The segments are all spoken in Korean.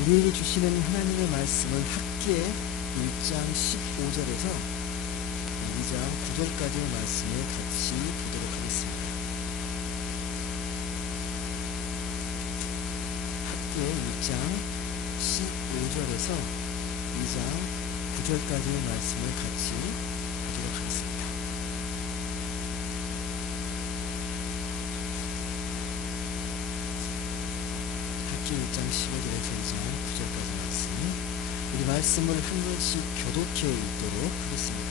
우리에게 주시는 하나님의 말씀은 학기에 1장 15절에서 2장 9절까지의 말씀을 같이 보도록 하겠습니다. 학기에 1장 15절에서 2장 9절까지의 말씀을 같이 보도록 하겠습니다. 학기 1장 15절에서 2장 9절까지 말씀, 우리 말씀을 한 번씩 교독해 읽도록 하겠습니다.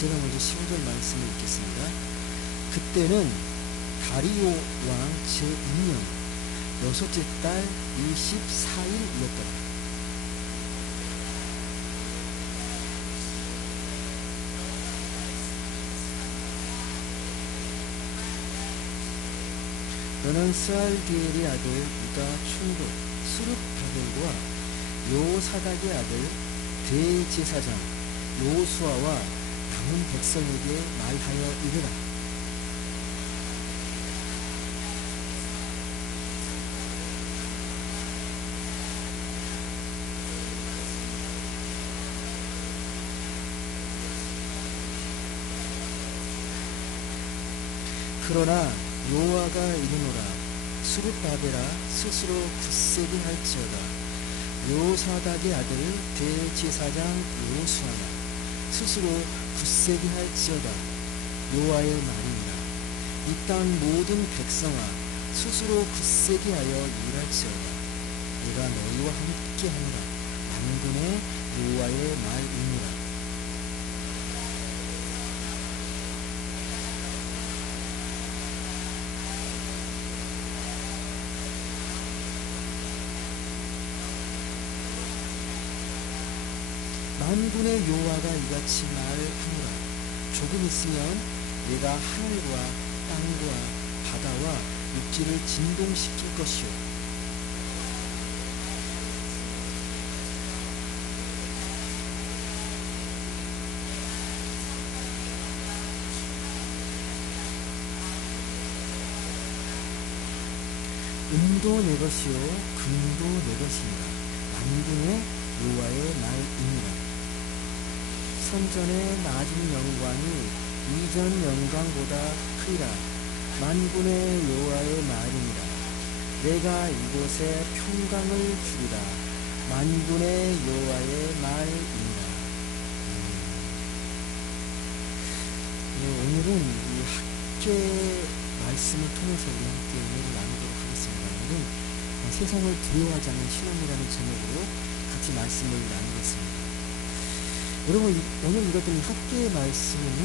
제가 먼저 15절 말씀을 읽겠습니다. 그때는 다리오 왕 제2년 여섯째 달 24일이었더라. 너는 스알디엘의 아들 유다 총독 스룹바벨과 요사닥의 아들 대제사장 요수아와 남은 백성에게 말하여 이르라. 그러나 여호와가 이르노라. 스룹바벨아 스스로 굳세게 할지어다. 요사닥의 아들 대제사장 요수아야 스스로 굳세게 할지어다. 여호와의 말이니라. 이 땅 모든 백성아 스스로 굳세게 하여 일할지어다. 내가 너희와 함께 하노라. 만군의 여호와의 말이니라. 만군의 여호와가 이같이 말하노라. 조금 있으면 내가 하늘과 땅과 바다와 육지를 진동시킬 것이요 음도 내 것이요 금도 내 것입니다. 만군의 여호와의 말이니라. 선전의 낮은 영광이 이전 영광보다 크리라. 만군의 여호와의 말이니라. 내가 이곳에 평강을 주리라. 만군의 여호와의 말이니라. 오늘은 이 학계 말씀을 통해서 우리 함께 은혜를 나누도록 하겠습니다. 오늘은 세상을 두려워하지 않는 신앙이라는 제목으로 같이 말씀을 나누겠습니다. 여러분, 오늘 읽었던 이 학계의 말씀은요,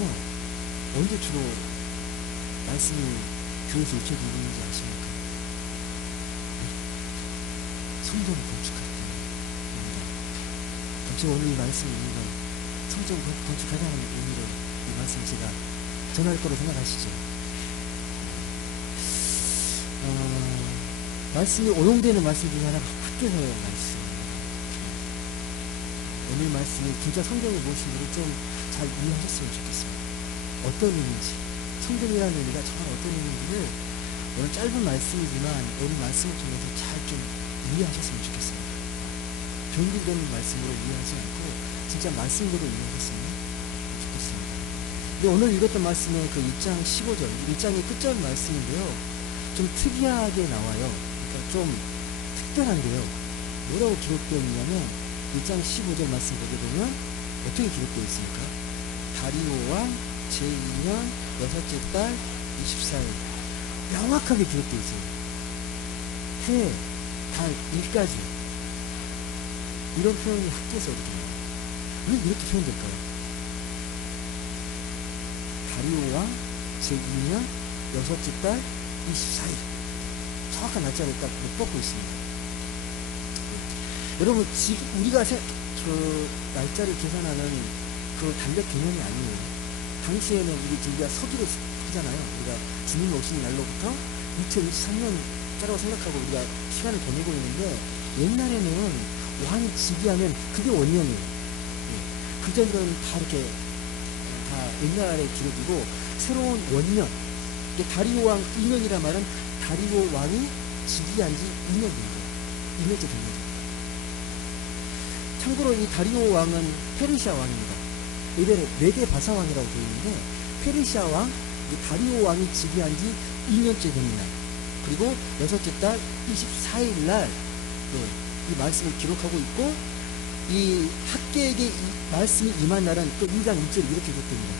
언제 주로 말씀이 교회에서 읽혀지고 있는지 아십니까? 성전을 건축할 때입니다. 제가 오늘 이 말씀을 읽는 건 성전 건축하자는 의미로 이 말씀 제가 전할 거로 생각하시죠? 말씀이 오용되는 말씀 중에 하나가 학계서의 말씀. 오늘 말씀이 진짜 성경이 무엇인지를 좀 잘 이해하셨으면 좋겠습니다. 어떤 의미인지, 성경이라는 의미가 정말 어떤 의미인지를 오늘 짧은 말씀이지만 오늘 말씀을 통해서 잘 좀 이해하셨으면 좋겠습니다. 변질된 말씀으로 이해하지 않고 진짜 말씀으로 이해하셨으면 좋겠습니다. 근데 오늘 읽었던 말씀은 그 1장 15절, 1장의 끝절 말씀인데요. 좀 특이하게 나와요. 그러니까 좀 특별한데요. 뭐라고 기록되어 있냐면 1장 15절 말씀 보게 보면 어떻게 기록되어 있습니까? 다리오 왕 제2년 여섯째 달 24일. 명확하게 기록되어 있어요. 해, 달, 일까지. 이런 표현이 학계에서 이렇게 나와요. 왜 이렇게 표현될까요? 다리오 왕 제2년 여섯째 달 24일. 정확한 날짜를 딱 못 있습니다. 여러분, 지금 우리가 그 날짜를 계산하는 그 달력 개념이 아니에요. 당시에는 우리가 서기로 하잖아요. 우리가 주님 오신 날로부터 2023년짜라고 생각하고 우리가 시간을 보내고 있는데, 옛날에는 왕이 즉위하면 그게 원년이에요. 그 전에는 다 이렇게 다 옛날에 기록이고, 새로운 원년, 다리오 왕 2년이란 말은 다리오 왕이 즉위한 지 2년 된 거예요. 2년째 된 거죠. 참고로 이 다리오 왕은 페르시아 왕입니다. 이번에 메데 바사 왕이라고 되어 있는데 페르시아 왕, 이 다리오 왕이 즉위한 지 2년째 됩니다. 그리고 여섯째 달 24일 날 이 말씀을 기록하고 있고, 이 학계에게 이 말씀이 임한 날은 또 2장 1절이 이렇게 기록됩니다.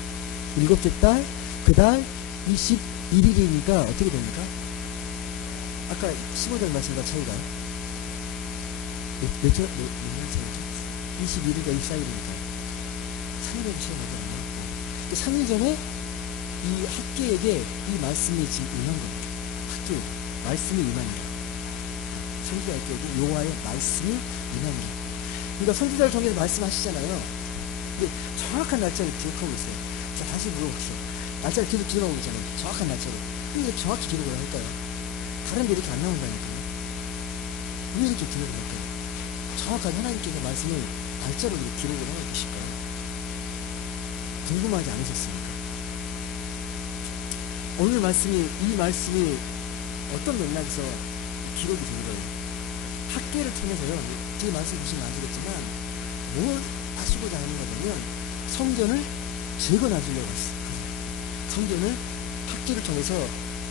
일곱째 달, 그 달 21일이니까 어떻게 됩니까? 아까 15절 말씀과 차이가 몇 절? 21일과 24일이니까 3일 시간 나왔고, 3일 전에 이 학계에게 이 말씀이 지금 임한 겁니다. 학계 말씀이 임합니다. 선지자에게 여호와의 말씀이 임합니다. 그러니까 선지자를 통해서 말씀하시잖아요. 근데 정확한 날짜를 기록하고 있어요. 자, 다시 물어보시죠. 날짜를 계속 기록하고 있잖아요. 정확한 날짜로. 왜 정확히 기록을 할까요? 다른 데 이렇게 안 나온다니까요. 왜 이렇게 기록을 할까요? 정확하게 하나님께서 말씀을 날짜로 기록을 하고 계실까요? 궁금하지 않으셨습니까? 오늘 이 말씀이 어떤 맥락에서 기록이 된 거예요? 학계를 통해서요, 제 말씀 보시면 아시겠지만, 뭘 하시고자 하는 거냐면, 성전을 재건하시려고 했어요. 성전을 학계를 통해서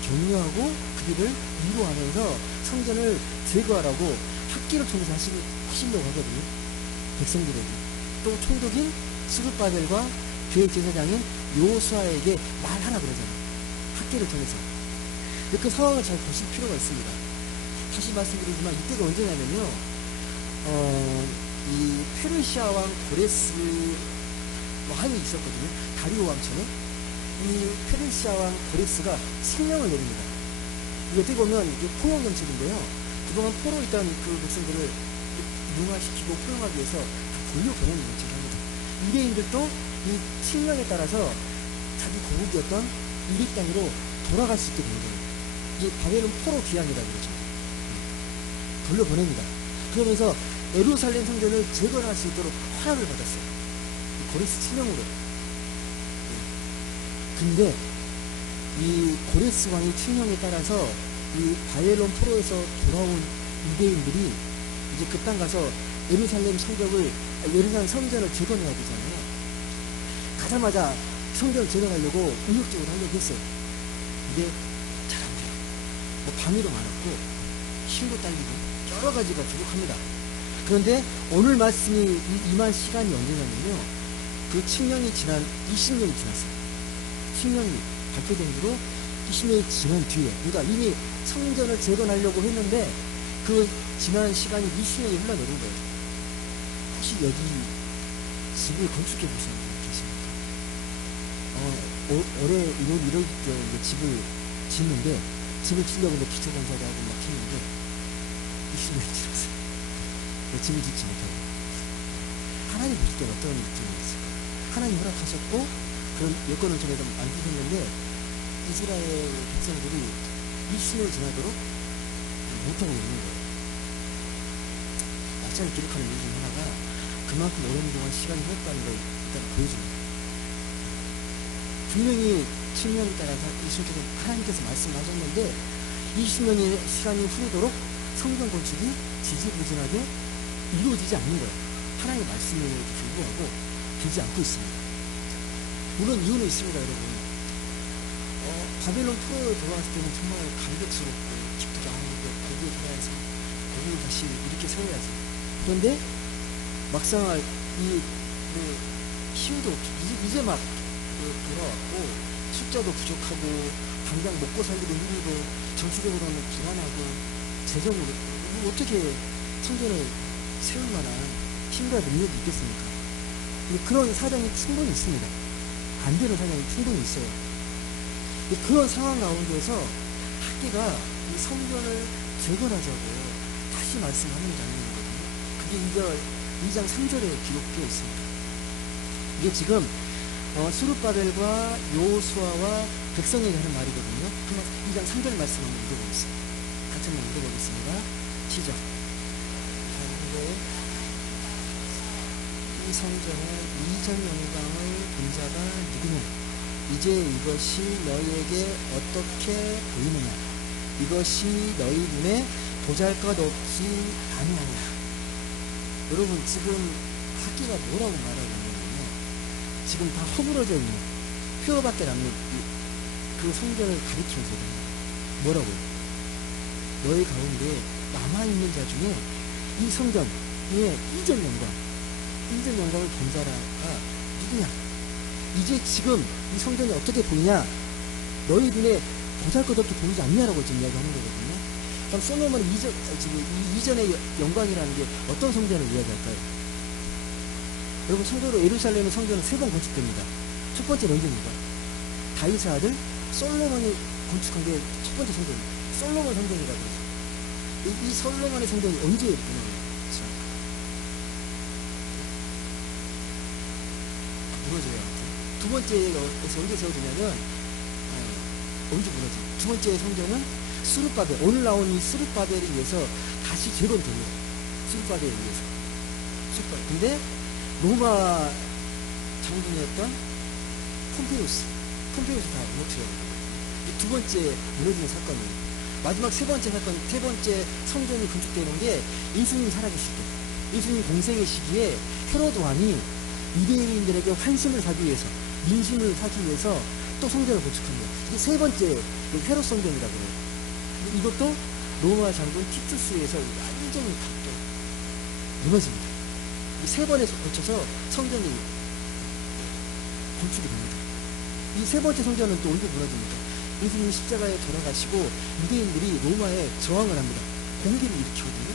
격려하고 그들을 위로하면서 성전을 제거하라고 학계를 통해서 하시려고 하거든요. 백성들에게. 또 총독인 스룹바벨과 교회 제사장인 여호수아에게 말하라 그러잖아요. 학계를 통해서. 그 상황을 잘 보실 필요가 있습니다. 다시 말씀드리지만 이때가 언제냐면요, 이 페르시아 왕 고레스 왕이 있었거든요. 다리오 왕처럼. 이 페르시아 왕 고레스가 생명을 내립니다. 이게 어떻게 보면 이게 포용 정책인데요. 그동안 포로 있던 그 백성들을 융화시키고 포용하기 위해서 다 돌려보내는 정책을 합니다. 유대인들도 이 칙령에 따라서 자기 고국이었던 유리 땅으로 돌아갈 수 있게 된 거예요. 이게 바벨론 포로 귀환이라고 그러죠. 돌려보냅니다. 그러면서 예루살렘 성전을 재건할 수 있도록 허락을 받았어요. 고레스 칙령으로. 근데 이 고레스 왕의 칙령에 따라서 이 바벨론 포로에서 돌아온 유대인들이 이제 그 땅 가서 예루살렘 예루살렘 성전을 재건해야 되잖아요. 가자마자 성전을 재건하려고 의욕적으로 하려고 했어요. 근데 잘 안 돼요. 뭐 방위도 많았고 힘도 딸리고 여러 가지가 부족합니다. 그런데 오늘 말씀이 임한 시간이 언제냐면요, 그 칙령이 지난 20년이 지났어요. 칙령이 발표된 뒤로 20년이 지난 뒤에, 그러니까 이미 성전을 재건하려고 했는데 그 지난 시간이 20년이 흘러내린 거예요. 혹시 여기 집을 건축해 보신 분 계십니까? 올해 1월 1일 집을 짓는데, 집을 지려고 기초공사도 하고 막 했는데 20년이 지났어요. 집을 짓지 못하고. 하나님 보실 때 어떤 느낌이 있을까? 하나님 허락하셨고 그런 여건을 통해서 만드셨는데 이스라엘 백성들이 20년이 지나도록 못하고 있는 거예요. 날짜를 기록하는 이유 중 하나가 그만큼 오랜 동안 시간이 흘렀다는 걸 일단 보여줍니다. 분명히 7년에 따라서 계속해서 하나님께서 말씀하셨는데 20년의 시간이 흐르도록 성전 건축이 지지부진하게 이루어지지 않는 거예요. 하나님의 말씀에도 불구하고 되지 않고 있습니다. 물론 이유는 있습니다, 여러분. 바벨론 포로에 돌아왔을 때는 정말 감격스럽고 기쁘게 거기에 돌아와서 거기를 다시 이렇게 세워야지. 그런데 막상 힘도 없죠. 이제 막 돌아왔고 숫자도 부족하고 당장 먹고 살기도 힘들고 정치적으로는 불안하고 재정으로 어떻게 성전을 세울 만한 힘과 능력이 있겠습니까? 그런 사정이 충분히 있습니다. 안 되는 사정이 충분히 있어요. 그런 상황 가운데서 학계가 이 성전을 재건하자고 다시 말씀하는 장면이거든요. 그게 2장 3절에 기록되어 있습니다. 이게 지금 스룹바벨과 여호수아와 백성에게 하는 말이거든요. 그럼 2장 3절 말씀 한번 읽어보겠습니다. 같이 한번 읽어보겠습니다. 시작. 이 성전의 이전 영광을 본 자가 누구냐? 이제 이것이 너희에게 어떻게 보이느냐? 이것이 너희 눈에 보잘것없지 아니하냐? 여러분 지금 학계가 뭐라고 말하고 있냐면요, 지금 다 허물어져 있는 폐허밖에 남는 그 성전을 가리키면서 뭐라고요? 너희 가운데 남아있는 자 중에 이 성전의 이전 영광을 본 자라가 누구냐? 이제 지금 이 성전이 어떻게 보이냐? 너희 눈에 보잘것없게 보이지 않냐라고 지금 이야기하는 거거든요. 그럼 솔로몬은 이전의 영광이라는 게 어떤 성전을 이야기할까요? 여러분, 참고로 예루살렘의 성전은 3번 건축됩니다. 첫 번째는 언제입니까? 다윗의 아들 솔로몬이 건축한 게 첫 번째 성전입니다. 솔로몬 성전이라고 그러죠. 이 솔로몬의 성전이 언제 무너져요. 두 번째에서 언제 세워지냐면 언제 무너져? 두 번째 성전은 스룹바벨, 오늘 나온 이 스룹바벨에 의해서 다시 재건됩니다. 스룹바벨에 의해서. 근데 로마 장군이었던 폼페이우스 다 무너뜨려요. 두 번째 무너지는 사건이에요. 마지막 세 번째 성전이 건축되는 게 예수님 살아계실 때, 예수님 공생의 시기에 헤로드 왕이 유대인들에게 환심을 사기 위해서, 민심을 사기 위해서 또 성전을 건축합니다. 이게 세 번째 헤롯 성전이라고 해요. 이것도 로마 장군 티투스에 의해서 완전히 또 무너집니다. 이 세 번에 걸쳐서 성전이 건축이 됩니다. 이 세 번째 성전은 또 언제 무너집니까? 예수님이 십자가에 돌아가시고 유대인들이 로마에 저항을 합니다. 공기를 일으키거든요.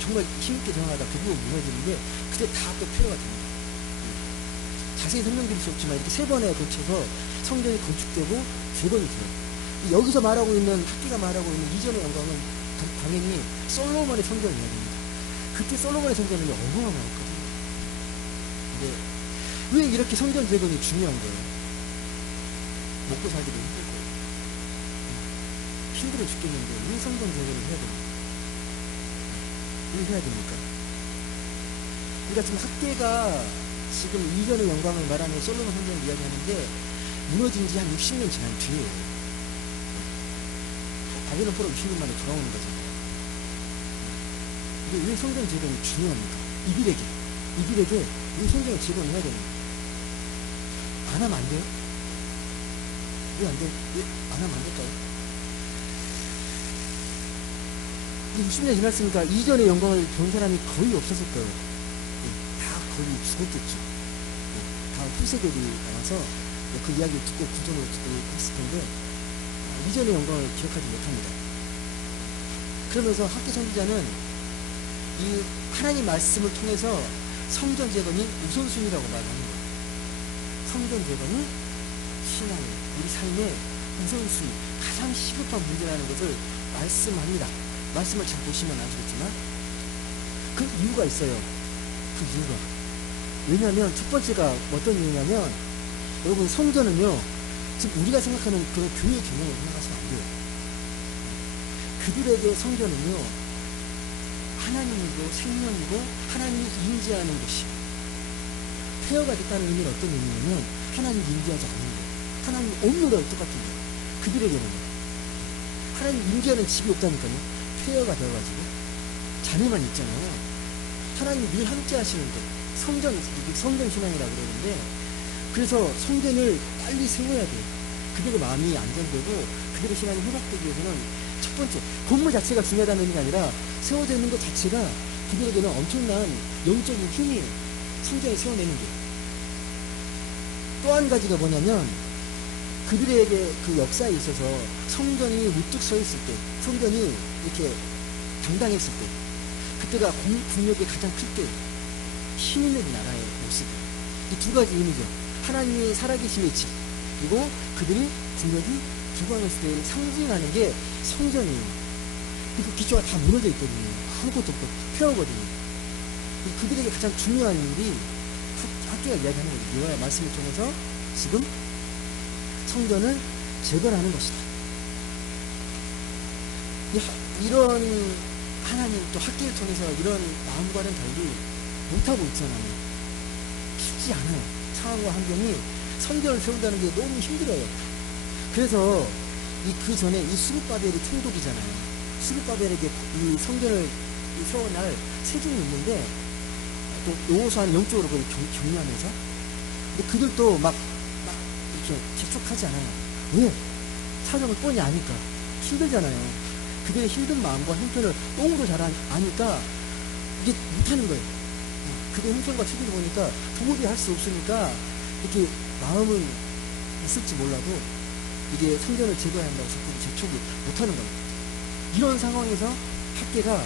정말 힘있게 저항하다 그 부분 무너지는데, 그때 다 또 폐허가 됩니다. 자세히 설명드릴 수 없지만 이렇게 세 번에 걸쳐서 성전이 건축되고 재건이 돼요. 여기서 말하고 있는, 학기가 말하고 있는 이전의 영광은 당연히 솔로몬의 성전을 이야기합니다. 그때 솔로몬의 성전은 어마어마했거든요. 근데 왜 이렇게 성전 재건이 중요한 거예요? 먹고 살기도 힘들고 힘들어 죽겠는데 왜 성전 재건을 해야 됩니까? 왜 해야 됩니까? 그러니까 지금 학계가 지금 이전의 영광을 말하는 솔로몬 성전을 이야기하는데 무너진 지 한 60년 지난 뒤에요. 바벨론 포로 60년 만에 돌아오는 거잖아요. 근데 왜 성전 재건이 중요합니까? 이들에게 왜 성전을 재건을 해야 됩니까? 안 하면 안 돼요? 왜 안 돼? 왜 안 하면 안 될까요? 60년 지났으니까 이전의 영광을 본 사람이 거의 없었을 거예요. 다 거의 죽었겠죠. 다 후세들이 나와서 그 이야기를 듣고 구전으로 듣고 했을 텐데 이전의 영광을 기억하지 못합니다. 그러면서 학계 선지자는 이 하나님 말씀을 통해서 성전 재건이 우선순위라고 말하는 거예요. 성전 재건이 신앙의, 우리 삶의 우선순위, 가장 시급한 문제라는 것을 말씀합니다. 말씀을 잘 보시면 아시겠지만 그 이유가 있어요. 그 이유가, 왜냐하면 첫 번째가 어떤 이유냐면, 여러분, 성전은요 지금 우리가 생각하는 그런 교회 개념을 생각하시면 안 돼요. 그들에게 성전은요 하나님이고 생명이고 하나님이 임재하는 곳이, 폐허가 됐다는 의미는 어떤 의미냐면 하나님이 임재하지 않는 것, 하나님이 없는 거랑 똑같은 거예요. 그들에게는 하나님 임재하는 집이 없다니까요. 폐허가 되어가지고 자네만 있잖아요. 하나님이 늘 함께 하시는 것, 성전 신앙이라고 그러는데, 그래서 성전을 빨리 세워야 돼요. 그들의 마음이 안정되고 그들의 신앙이 회복되기 위해서는 첫 번째, 건물 자체가 중요하다는 의미가 아니라 세워져 있는 것 자체가 그들에게는 엄청난 영적인 힘이, 성전을 세워내는 게. 또 한 가지가 뭐냐면, 그들에게 그 역사에 있어서 성전이 우뚝 서 있을 때, 성전이 이렇게 당당했을 때, 그때가 국력이 가장 클 때, 힘 있는 나라의 모습. 이 두 가지 의미죠. 하나님이 살아계심의 집, 그리고 그들이 국력이 부강했을 때를 상징하는 게 성전이에요. 그 기초가 다 무너져 있거든요. 아무것도 없고 폐허거든요. 그들에게 가장 중요한 일이 학계가 이야기하는 거죠. 여호와의 말씀을 통해서 지금 성전을 재건하는 것이다. 이런 하나님 또 학계를 통해서 이런 마음과는 달리 못하고 있잖아요. 쉽지 않아요. 상황과 환경이 성전을 세운다는 게 너무 힘들어요. 그래서 그 전에 이 스룹바벨이 총독이잖아요. 스룹바벨에게 이 성전을 사람들이 세워날 세준이 있는데, 또 여호수아는 영적으로 그걸 격려하면서, 근데 그들도 막 이렇게 재촉하지 않아요. 왜? 사정을 뻔히 아니까. 힘들잖아요. 그들의 힘든 마음과 형편을 똥으로 잘 아니까 이게 못하는 거예요. 그들의 형편과 처지를 보니까 도무지 할 수 없으니까 이렇게 마음은 있을지 몰라도 이게 성전을 제거해야 한다고 자꾸 재촉이 못하는 겁니다. 이런 상황에서 학계가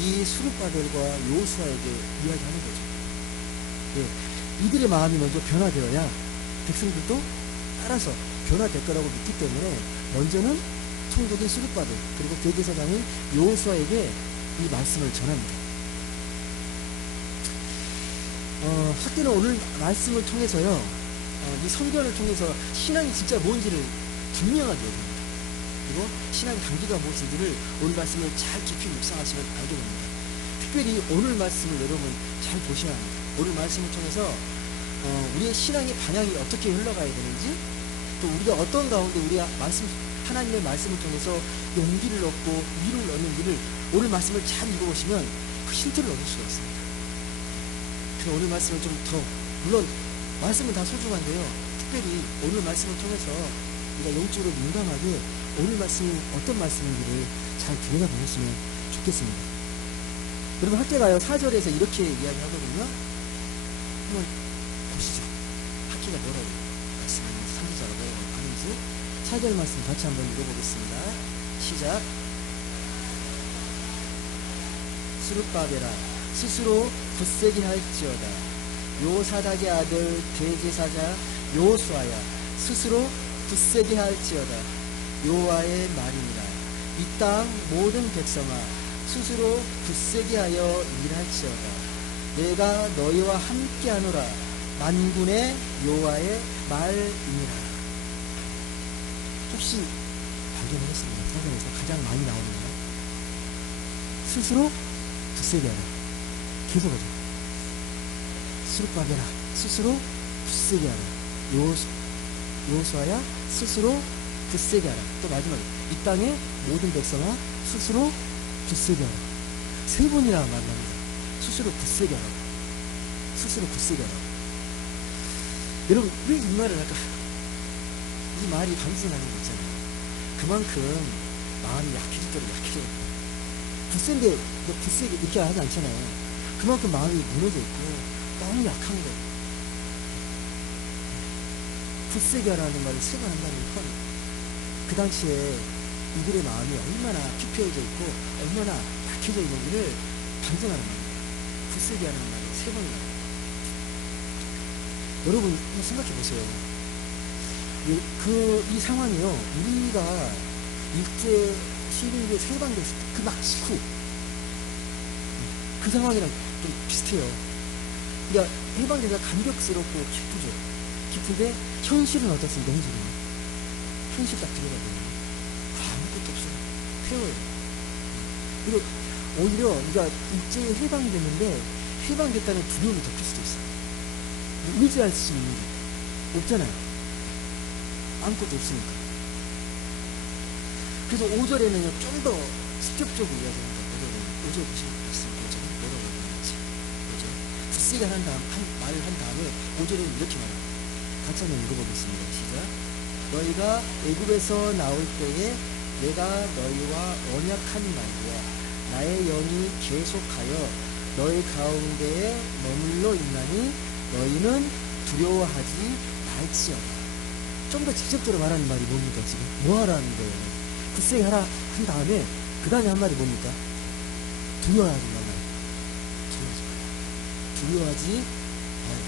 이 수르바벨과 여호수아에게 이야기하는 거죠. 예, 이들의 마음이 먼저 변화되어야 백성들도 따라서 변화될 거라고 믿기 때문에 먼저는 총독인 수르바벨 그리고 대제사장인 여호수아에게 이 말씀을 전합니다. 학계는 오늘 말씀을 통해서요, 이 성경을 통해서 신앙이 진짜 뭔지를 분명하게 됩니다. 그리고 신앙의 단계가 무엇인지를 오늘 말씀을 잘 깊이 묵상하시면 알게 됩니다. 특별히 오늘 말씀을 여러분 잘 보셔야 합니다. 오늘 말씀을 통해서 우리의 신앙의 방향이 어떻게 흘러가야 되는지, 또 우리가 어떤 가운데 우리가 하나님의 말씀을 통해서 용기를 얻고 위를 얻는지를 오늘 말씀을 잘 읽어보시면 그 힌트를 얻을 수가 있습니다. 그래서 오늘 말씀을 좀 더, 물론 말씀은 다 소중한데요, 특별히 오늘 말씀을 통해서 우리가 영적으로 민감하게 오늘 말씀이 어떤 말씀인지를 잘 들여다보셨으면 좋겠습니다. 여러분, 학계가요 4절에서 이렇게 이야기하거든요. 한번 보시죠. 학계가 뭐라고 말씀을 3절하고 뭐라고 하는지 4절 말씀 같이 한번 읽어보겠습니다. 시작. 수르바벨아, 스스로 굳세게 할지어다. 요사닥의 아들 대제사장 여호수아야, 스스로 굳세게 할지어다. 여호와의 말이니라. 이 땅 모든 백성아, 스스로 굳세게 하여 일할지어다. 내가 너희와 함께하노라. 만군의 여호와의 말이니라. 혹시 발견하셨습니까? 성경에서 가장 많이 나오는 거, 스스로 굳세게 하라. 계속 하죠. 수르바벨아, 스스로 굳세게 하라. 여호수아야, 스스로 굳세게 하라. 또 마지막에 이 땅의 모든 백성아, 스스로 굳세게 하라. 3번이나 말합니다. 스스로 굳세게 하라. 스스로 굳세게 하라. 여러분, 왜 이 말을 할까? 이 말이 반증하는 거 있잖아요. 그만큼 마음이 약해질 대로 약해져요. 굳센데 너 굳세게 이렇게 하지 않잖아요. 그만큼 마음이 무너져 있고 너무 약한 거예요. 굳세게 하라는 말을 3번 한다는 건 그 당시에 이들의 마음이 얼마나 피폐해져 있고 얼마나 약해져 있는지를 반증하는 말입니다. 굳세게 하라는 말을 3번이나. 여러분, 생각해 보세요. 이 상황이요, 우리가 일제 시민들의 해방됐을 때 그 막 직후 그 상황이랑 좀 비슷해요. 그러니까 해방돼서 감격스럽고 기쁘죠. 기쁜데 현실은 어떻습니까? 현실 딱 들어가거든요. 아무것도 없어요. 폐허예요. 그리고 오히려 우리가 일제히 해방이 됐는데 해방됐다는 두려움이 더 클 수도 있어요. 의지할 수 있는 게 없잖아요. 아무것도 없으니까. 그래서 5절에는요, 좀 더 직접적으로 이야기합니다. 5절 보시면 말씀, 5절에 뭐라고 하는지. 5절. 굳세게 말을 한 다음에 5절에는 이렇게 말합니다. 같이 한번 읽어보겠습니다. 시작. 너희가 애굽에서 나올 때에 내가 너희와 언약한 말과 나의 영이 계속하여 너희 가운데에 머물러 있나니 너희는 두려워하지 말지어다. 좀 더 직접적으로 말하는 말이 뭡니까? 지금 뭐 하라는 거예요? 굳세게 하라 한 다음에 그 다음에 한 말이 뭡니까? 두려워하지 말라. 두려워하지 말라.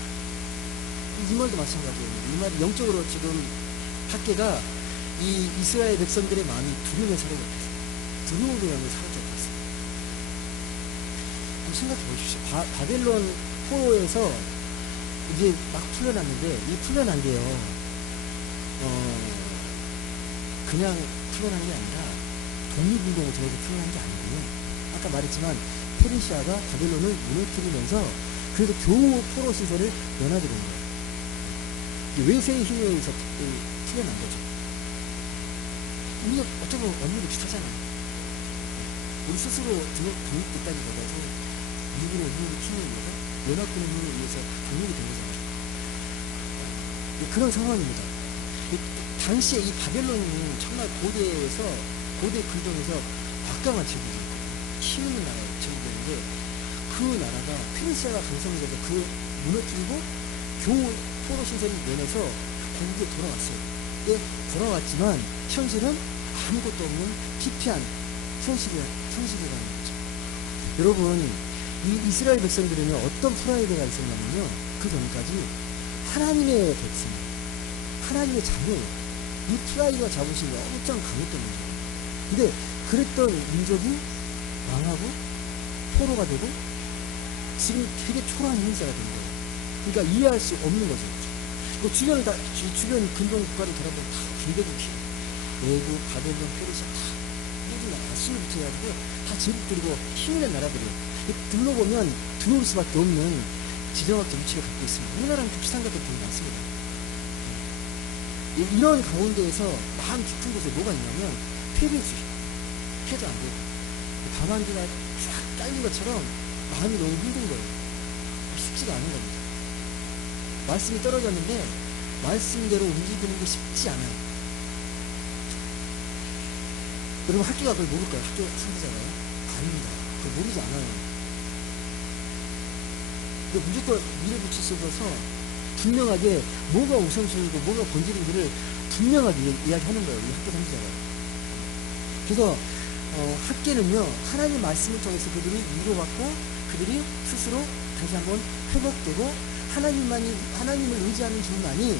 이 말도 마찬가지예요. 이 말이 영적으로 지금 학계가 이 이스라엘 백성들의 마음이 두려움에 사로잡혔어요. 두려움에 사로잡혔어요. 한번 생각해 보십시오. 바벨론 포로에서 이제 막 풀려났는데, 이 풀려난 게요, 그냥 풀려난 게 아니라 독립운동을 통해서 풀려난 게 아니고요. 아까 말했지만 페르시아가 바벨론을 무너뜨리면서 그래도 겨우 포로 시설을 면하게 된 거예요. 외세의 힘에 의해서 풀려난 거죠. 우리가 어쩌면 언니도 비슷하잖아요. 우리 스스로 독립됐다기보다도 미국의 힘을 키우는 거죠. 연합군의 힘에 의해서 독립이 된 거잖아요. 그런 상황입니다. 당시에 이 바벨론이 정말 고대 근동에서 막강한 제국이 키우는 나라의 제국이었는데 그 나라가 페르시아가 강성이 돼서 그 무너뜨리고 겨우 포로 신세를 내면서 고국에 돌아왔어요. 근데 돌아왔지만 현실은 아무것도 없는 피폐한 현실이라는 거죠. 여러분, 이 이스라엘 백성들에는 어떤 프라이드가 있었냐면요. 그 전까지 하나님의 백성, 하나님의 자녀예요. 이 프라이드와 자부심이 엄청 강했던 거죠. 근데 그랬던 민족이 망하고 포로가 되고 지금 되게 초라한 형사가 된 거예요. 그러니까 이해할 수 없는 거죠. 주변 근동 국가를 돌아보면 다 불개국이에요. 외국, 바벨론, 페르시아 다 모든 나라 수를 붙여가지고 다 제국들이고 힘있는 나라들이에요. 둘러보면 두려울 수밖에 없는 지정학적 위치를 갖고 있습니다. 우리나라랑 비슷한 것들 되게 많습니다. 이런 가운데에서 마음 깊은 곳에 뭐가 있냐면 패배주의, 패자 안 되고 밤한개가 쫙 깔린 것처럼 마음이 너무 힘든 거예요. 쉽지가 않은 겁니다. 말씀이 떨어졌는데 말씀대로 움직이는 게 쉽지 않아요. 여러분 학교가 그걸 모를까요? 학교 상대잖아요. 아닙니다. 그걸 모르지 않아요. 무조건 미래 붙일 쏟아서 분명하게 뭐가 우선순위고 뭐가 본질인지를 분명하게 이야기하는 거예요. 이 학교 상대자가. 그래서 학계는요 하나님의 말씀을 통해서 그들이 위로받고 그들이 스스로 다시 한번 회복되고 하나님을 의지하는 중만이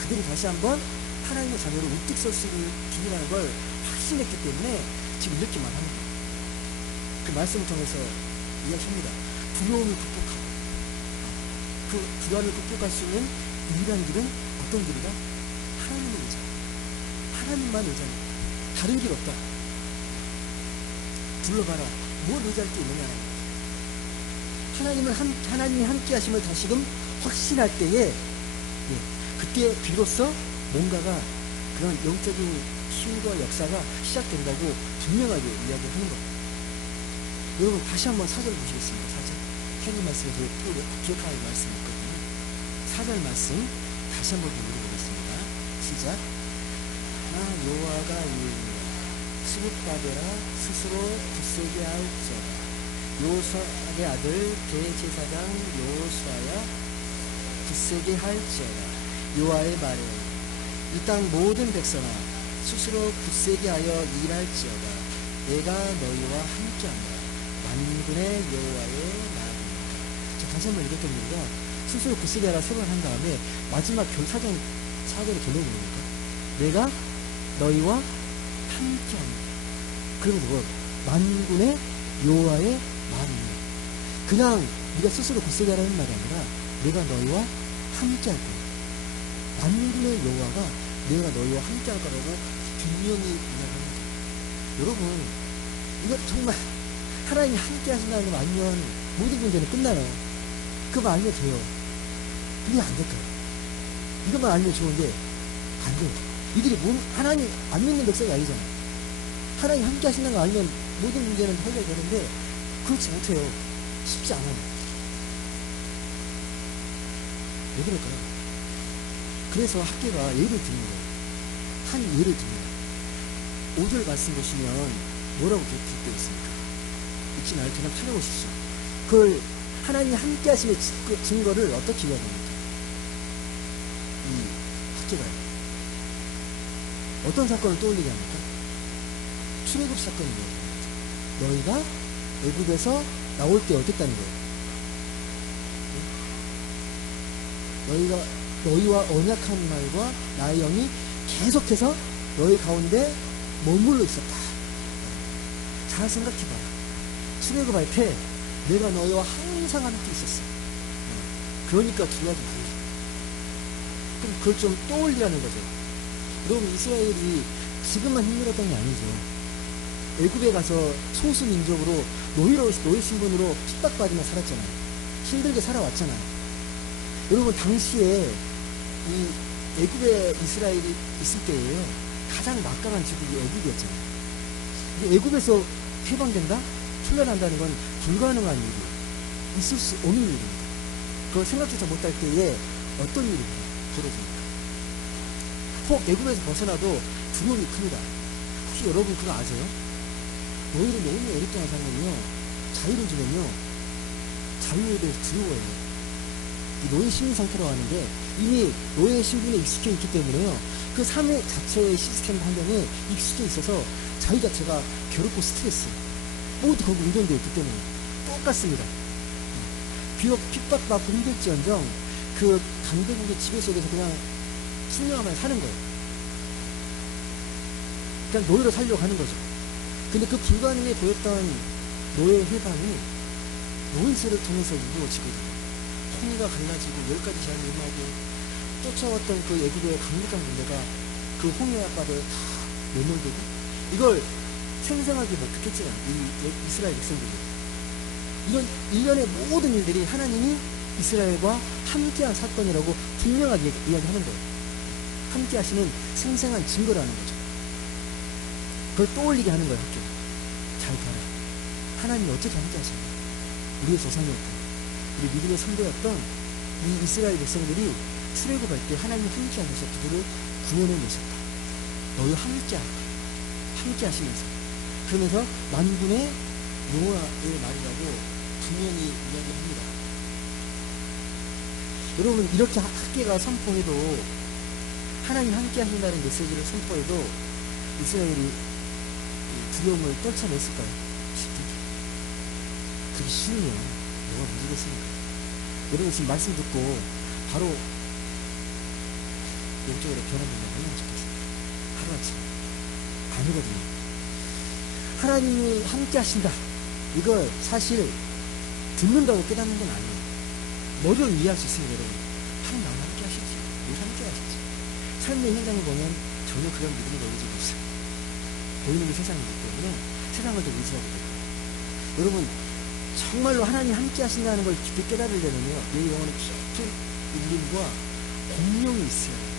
그들이 다시 한번 하나님의 자녀로 우뚝 설 수 있는 길이라는 걸 확신했기 때문에 지금 이렇게만 하는 거예요. 그 말씀을 통해서 이야기합니다. 두려움을 극복하고 그 불안을 극복할 수 있는 유일한 길은 어떤 길이다? 하나님을 의지하는 하나님만 의지하는 다른 길 없다. 둘러봐라. 뭘 의지할 게 있느냐. 하나님이 함께 하심을 다시금 확신할 때에 그때 비로소 뭔가가 그런 영적인 힘과 역사가 시작된다고 분명하게 이야기하는 겁니다. 여러분 다시 한번 4절 보시겠습니다. 4절 하나님 말씀에서 기억할 말씀이 있거든요. 4절 말씀 다시 한번 읽어보겠습니다. 시작. 여호와가 이르노라 스룹바벨아 스스로 굳세게 할지어다. 여호수아의 아들 대제사장 여호수아야 굳세게 할지어다. 여호와의 말에 이 땅 모든 백성아 스스로 굳세게 하여 일할지어다. 내가 너희와 함께한다. 만군의 여호와의 말입니다. 자, 다시 한번 읽었던 겁니다. 스스로 굳세게 하라 세 번 한 다음에 마지막 사절의 결론이 뭡니까? 내가 너희와 함께한다. 그러면서 뭐 만군의 여호와의 말입니다. 그냥 네가 스스로 굳세게 하라는 말이 아니라 내가 너희와 함께할 거야. 만군의 여호와가 내가 너희와 함께할 거라고 분명히 이야기합니다. 여러분 이거 정말 하나님이 함께 하신다는 걸 알면 모든 문제는 끝나요. 그만 알면 돼요. 그게 안 될까요? 이것만 알면 좋은데 안 돼요. 이들이 하나님 안 믿는 백성이 아니잖아. 하나님 함께 하신다는 걸 알면 모든 문제는 해결되는데 그렇지 못해요. 쉽지 않아요. 왜 그럴까요? 그래서 학계가 예를 듭니다. 한 예를 듭니다. 5절 말씀 보시면 뭐라고 기록되어 있습니까? 읽지 말고 그냥 찾아보십시오. 그걸 하나님이 함께 하심의 증거를 어떻게 이야기합니까? 이 학계가요. 어떤 사건을 떠올리게 합니까? 출애굽 사건을 이야기합니다. 너희가 애굽에서 나올 때 어땠다는 거예요? 너희와 언약한 말과 나의 영이 계속해서 너희 가운데 머물러 있었다. 잘 생각해봐라. 출애굽할 때 내가 너희와 항상 함께 있었어. 그러니까 두려워하지 말라. 그럼 그걸 좀 떠올리라는 거죠. 여러분 이스라엘이 지금만 힘들었던 게 아니죠. 애굽에 가서 소수 민족으로 노예 신분으로 핍박받으며 살았잖아요. 힘들게 살아왔잖아요. 여러분 당시에 이 애굽에 이스라엘이 있을 때예요. 가장 막강한 제국이 애굽이었잖아요. 애굽에서 해방된다? 풀려난다는 건 불가능한 일이에요. 있을 수 없는 일입니다. 그걸 생각조차 못할 때에 어떤 일이 벌어집니까? 혹 애굽에서 벗어나도 두려움이 큽니다. 혹시 여러분 그거 아세요? 너희를 너무 오랫동안 살면요, 자유를 주면요, 자유에 대해서 두려워해요. 노예 심리 상태라고 하는데 이미 노예 신분에 익숙해 있기 때문에요, 그 삶의 자체의 시스템 환경에 익숙해 있어서 자유 자체가 괴롭고 스트레스 모두 거기 의존되어 있기 때문에 똑같습니다. 비록 핍박받고 힘들지언정 그 강대국의 지배 속에서 그냥 순명하면 사는 거예요. 그냥 노예로 살려고 하는 거죠. 근데 그 불가능해 보였던 노예 해방이 노예세를 통해서 이루어지거든요. 통일가 갈라지고 10가지 제한이 임하고 쫓아왔던 그 애국의 강력한 군대가 그 홍해 앞바다에 다 매몰되고 이걸 생생하게 목격했잖아요. 이 이스라엘 백성들이. 이런 일련의 모든 일들이 하나님이 이스라엘과 함께한 사건이라고 분명하게 이야기하는 거예요. 함께 하시는 생생한 증거라는 거죠. 그걸 떠올리게 하는 거예요. 학교. 잘 봐라. 하나님이 어떻게 함께 하셨나. 우리의 조상이었고 우리 믿음의 선배였던 이 이스라엘 백성들이 출애굽할 때 하나님이 함께 하셔서 그들을 구원해 내셨다. 너희 함께 하시면서 그러면서 만군의 여호와의 말이라고 분명히 이야기합니다. 여러분 이렇게 학계가 선포해도 하나님 함께 하신다는 메시지를 선포해도 이스라엘이 두려움을 떨쳐냈을까요? 그게 쉬우면 뭐가 문제겠습니까? 여러분 지금 말씀 듣고 바로 영적으로 변화되면 얼마나 좋겠어요. 하루아침 아니거든요. 하나님이 함께 하신다. 이걸 사실 듣는다고 깨닫는 건 아니에요. 뭐를 이해할 수 있습니다, 여러분. 하나님 나와 함께 하시지. 늘 함께 하시지. 삶의 현장에 보면 전혀 그런 믿음이 넓어지고 있어요. 보이는 게 세상이기 때문에 세상을 더 의지하게 돼요. 여러분 정말로 하나님 함께 하신다는 걸 깊이 깨달으려면요, 내 영혼에 깊은 울림과 공명이 있어야 돼요.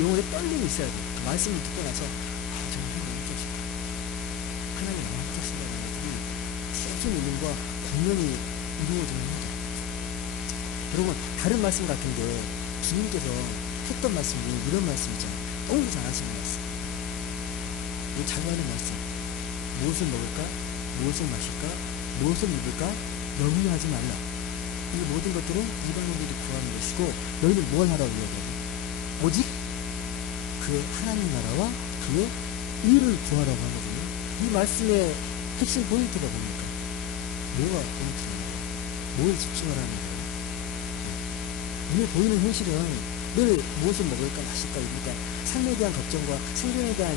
영혼에 떨림이 있어야 돼요. 그 말씀을 듣고 나서 정말 하나님 함께 하신다. 하나님 나와 함께 하신다는 것들이 깊은 울림과 공명이 이루어지는 거죠. 여러분 다른 말씀 같은데 주님께서 했던 말씀 중에 이런 말씀 있잖아요. 너무 잘하시는 말씀. 이 자유하는 말씀. 무엇을 먹을까? 무엇을 마실까? 무엇을 입을까? 염려하지 말라. 이 모든 것들은 일반인들이 구하는 것이고 너희는 무엇 하라고 이야기해요? 오직 그의 하나님 나라와 그의 의를 구하라고 하거든요. 이 말씀의 핵심 포인트가 뭡니까? 뭐가 포인트인가요? 뭐에 집중하라는 거예요? 눈에 보이는 현실은 늘 무엇을 먹을까, 마실까, 입을까, 삶에 대한 걱정과 생존에 대한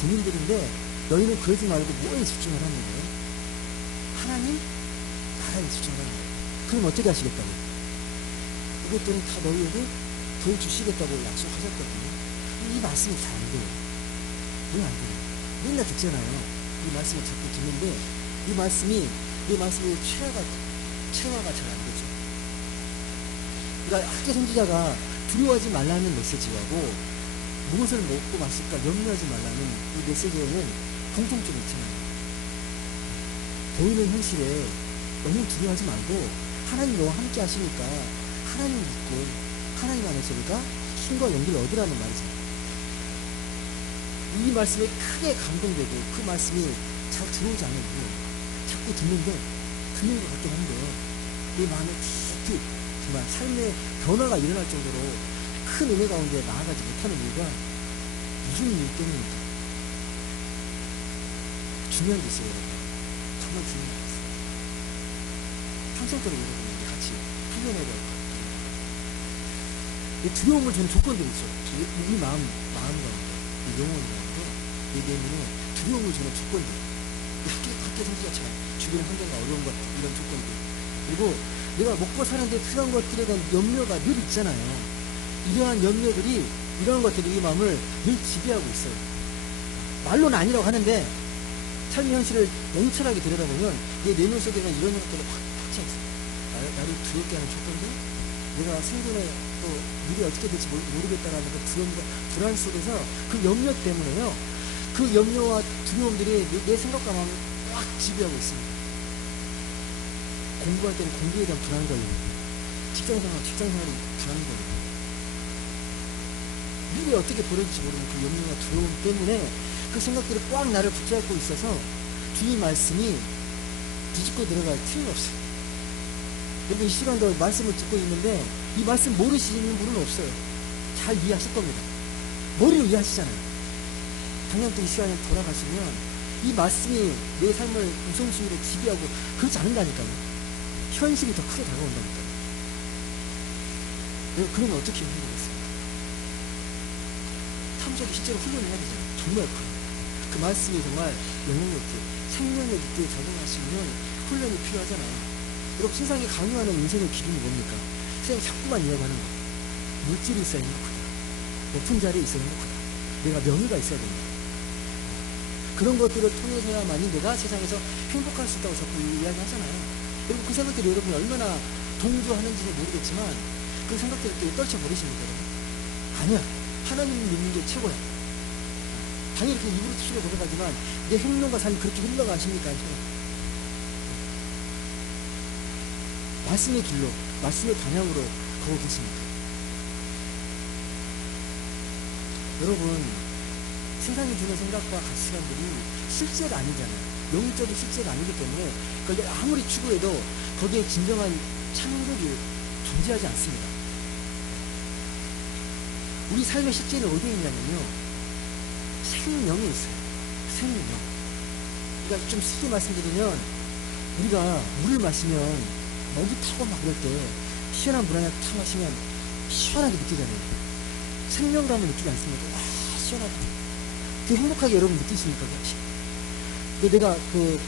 고민들인데 너희는 그러지 말고 뭐에 집중을 하는 거예요? 하나님 나라에 집중하는 거예요. 그럼 어떻게 하시겠다고요? 이것들은 다 너희에게 보여주시겠다고 약속하셨거든요. 이 말씀이 잘 안 돼요. 왜 안 돼요? 맨날 듣잖아요. 이 말씀을 자꾸 듣는데 이 말씀이 체화가 잘 안 되죠. 그러니까 학계 선지자가 두려워하지 말라는 메시지하고 무엇을 먹고 마실까 염려하지 말라는 이 메시지에는 공통점이 있잖아요. 보이는 현실에 너무 두려워하지 말고 하나님 너와 함께 하시니까 하나님 믿고 하나님 안에서 우리가 힘과 용기를 얻으라는 말이잖아요. 이 말씀에 크게 감동되고 그 말씀이 잘 들어오지 않는 이유, 자꾸 듣는데 들리는 것 같긴 한데 내 마음에 깊이 정말 삶의 변화가 일어날 정도로 큰 은혜 가운데 나아가지 못하는 이유가 무슨 이유 때문입니까? 중요한 게 있어요, 여러분. 정말 중요한 게 있어요. 평생도록 여러분에게 같이 훈련해야 될 것 같아요. 두려움을 주는 조건들이 있어요. 우리 마음 가운데, 영혼 가운데, 내 내면에 두려움을 주는 조건들. 학계 성취자처럼 주변 환경과 어려운 것들, 이런 조건들. 그리고 내가 먹고 사는데 필요한 것들에 대한 염려가 늘 있잖아요. 이러한 염려들이, 이러한 것들이 이 마음을 늘 지배하고 있어요. 말로는 아니라고 하는데 삶의 현실을 냉철하게 들여다보면 내 내면 속에는 이런 것들이 확 차 있어요. 나를 두렵게 하는 조건들, 내가 생존에 또 일이 어떻게 될지 모르겠다라는 그 두려움과 불안 속에서 그 염려 때문에요. 그 염려와 두려움들이 내 생각과 마음을 꽉 꽉 지배하고 있습니다. 공부할 때는 공부에 대한 불안 걸리고, 직장생활이 불안 걸리고, 미래에 어떻게 보낼지 모르는 그 염려와 두려움 때문에 그 생각들이 꽉 나를 붙잡고 있어서 주님 말씀이 뒤집고 들어갈 틈이 없어요. 여러분, 이 시간도 말씀을 듣고 있는데 이 말씀 모르시는 분은 없어요. 잘 이해하실 겁니다. 머리로 이해하시잖아요. 작년부터 이 시간에 돌아가시면 이 말씀이 내 삶을 우선순위로 지배하고 그렇지 않는다니까요. 현실이 더 크게 다가온다니까요. 그러면 어떻게 해결하겠습니까? 탐욕이 실제로 훈련을 해야 되잖아요. 정말 그 말씀이 정말 영향력 있게, 생명력 있게 적용할 수 있는 훈련이 필요하잖아요. 여러분, 세상에 강요하는 인생의 기준이 뭡니까? 세상에 자꾸만 이야기하는 거. 물질이 있어야 행복하다. 높은 자리에 있어야 행복하다. 내가 명예가 있어야 된다. 그런 것들을 통해서야만이 내가 세상에서 행복할 수 있다고 자꾸 이야기하잖아요. 여러분, 그 생각들이 여러분이 얼마나 동조하는지는 모르겠지만 그 생각들을 또 떨쳐버리십니까? 여러분? 아니야. 하나님을 믿는 게 최고야. 당연히 그냥 입으로 치려 고백하지만 내 행동과 삶이 그렇게 흘러가십니까? 말씀의 길로, 말씀의 방향으로 가고 계십니까? 여러분, 세상이 주는 생각과 가치관들이 실제가 아니잖아요. 영적인 실제가 아니기 때문에 그걸 아무리 추구해도 거기에 진정한 창조력이 존재하지 않습니다. 우리 삶의 실제는 어디에 있냐면요, 생명이 있어요. 생명. 그러니까 좀 쉽게 말씀드리면, 우리가 물을 마시면 목이 타고 막 그럴 때 시원한 물 하나 타 마시면 시원하게 느끼잖아요. 생명감을 느끼지 않습니까? 와, 시원하다. 되게 행복하게 여러분 느끼십니까? 근데 내가 그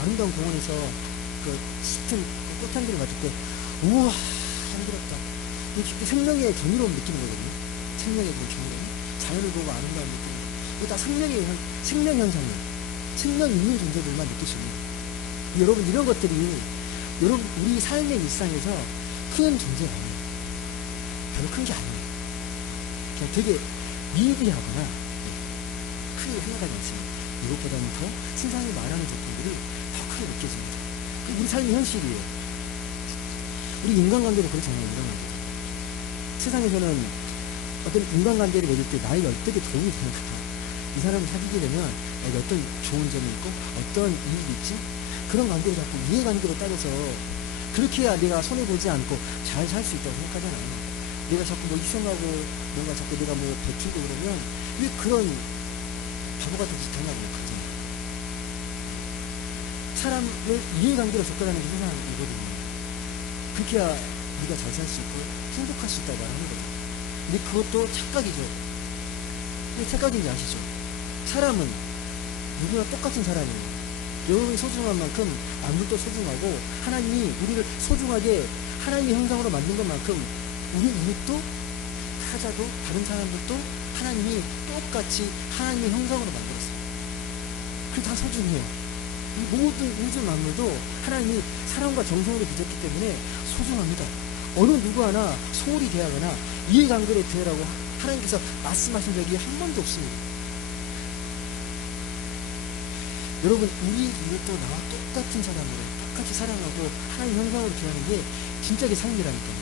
아름다운 공원에서 그 짙은 꽃향기를 맡을 때, 우와, 향기롭다. 그때 생명의 경이로움 느끼는 거거든요. 생명의 그 경이로움. 자연을 보고 아름다운 느낌. 이거 다 생명 현상이에요. 생명 있는 존재들만 느낄 수 있는 거예요. 여러분, 이런 것들이 여러분 우리 삶의 일상에서 큰 존재가 아니에요. 별로 큰 게 아니에요. 그냥 되게 미비하거나 크게 생각하지 않습니다. 이것보다는 더 세상에 말하는 조건들이 더 크게 느껴집니다. 그게 우리 삶의 현실이에요. 우리 인간관계도 그렇잖아요. 인간관계. 세상에서는 어떤 인간관계를 맺을 때 나에게 어떻게 도움이 되는가, 이 사람을 사귀게 되면 나에게 어떤 좋은 점이 있고 어떤 이익이 있지, 그런 관계를 자꾸 이해관계로 따져서 그렇게 해야 내가 손해보지 않고 잘 살 수 있다고 생각하잖아요. 내가 자꾸 뭐 희생하고 뭔가 자꾸 내가 뭐 베풀고 그러면 왜 그런 바보 같은 짓 하냐고 생각하잖아요. 사람을 이해관계로 접근하는 게 세상이거든요. 그렇게 해야 네가 잘 살 수 있고 행복할 수 있다고 말하는 거죠. 근데 그것도 착각이죠. 왜 착각인지 아시죠? 사람은 누구나 똑같은 사람이에요. 여러분이 소중한 만큼 남들도 소중하고, 하나님이 우리를 소중하게 하나님의 형상으로 만든 것만큼 우리 이웃도, 타자도, 다른 사람들도 하나님이 똑같이 하나님의 형상으로 만들었어요. 그게 다 소중해요. 이 모든 우주 만물도 하나님이 사랑과 정성으로 빚었기 때문에 소중합니다. 어느 누구 하나 소홀히 대하거나 이해관계를 대하라고 하나님께서 말씀하신 적이 한 번도 없습니다. 여러분, 우리 이웃도 나와 똑같은 사람으로 똑같이 사랑하고 하나님 형상으로 대하는 게 진짜게 삶이라니까요.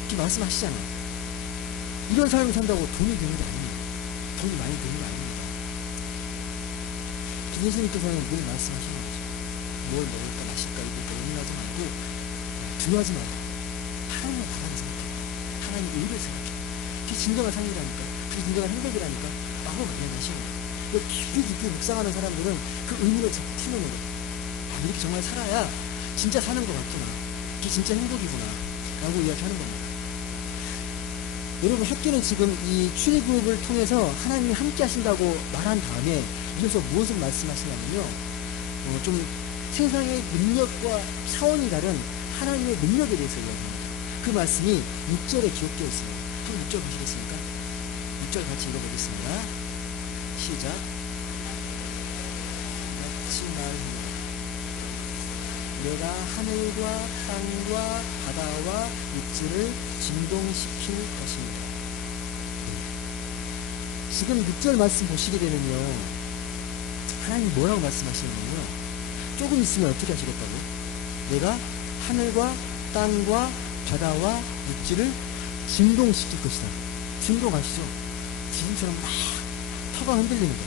이렇게 말씀하시잖아요. 이런 삶을 산다고 돈이 되는 게 아닙니다. 돈이 많이 되는 게 아닙니다. 예수님께서는 늘 말씀하시는 거죠. 뭘 먹을까, 마실까, 이럴까 고민하지 말고, 두려워하지 말고 하나님을 바라는 생각해. 하나님 의를 생각해. 그게 진정한 삶이라니까. 그게 진정한 행복이라니까. 라고 말씀하시는 거예요. 깊이 묵상하는 사람들은 그 의미를 자꾸 티내는 거예요. 아, 이렇게 정말 살아야 진짜 사는 것 같구나. 이게 진짜 행복이구나. 라고 이야기하는 겁니다. 여러분, 학교는 지금 이 출애굽을 통해서 하나님이 함께 하신다고 말한 다음에 이어서 무엇을 말씀하시냐면요, 좀 세상의 능력과 차원이 다른 하나님의 능력에 대해서 이야기합니다. 그 말씀이 6절에 기록되어 있습니다. 한번 6절 보시겠습니까? 6절 같이 읽어보겠습니다. 시작. 같이 말합니다. 내가 하늘과 땅과 바다와 육지를 진동시킬 것입니다. 지금 6절 말씀 보시게 되면요, 하나님 뭐라고 말씀하시냐면요, 조금 있으면 어떻게 하시겠다고? 내가 하늘과 땅과 바다와 육지를 진동시킬 것이다. 진동 아시죠? 지진처럼 막 터가 흔들리는 거.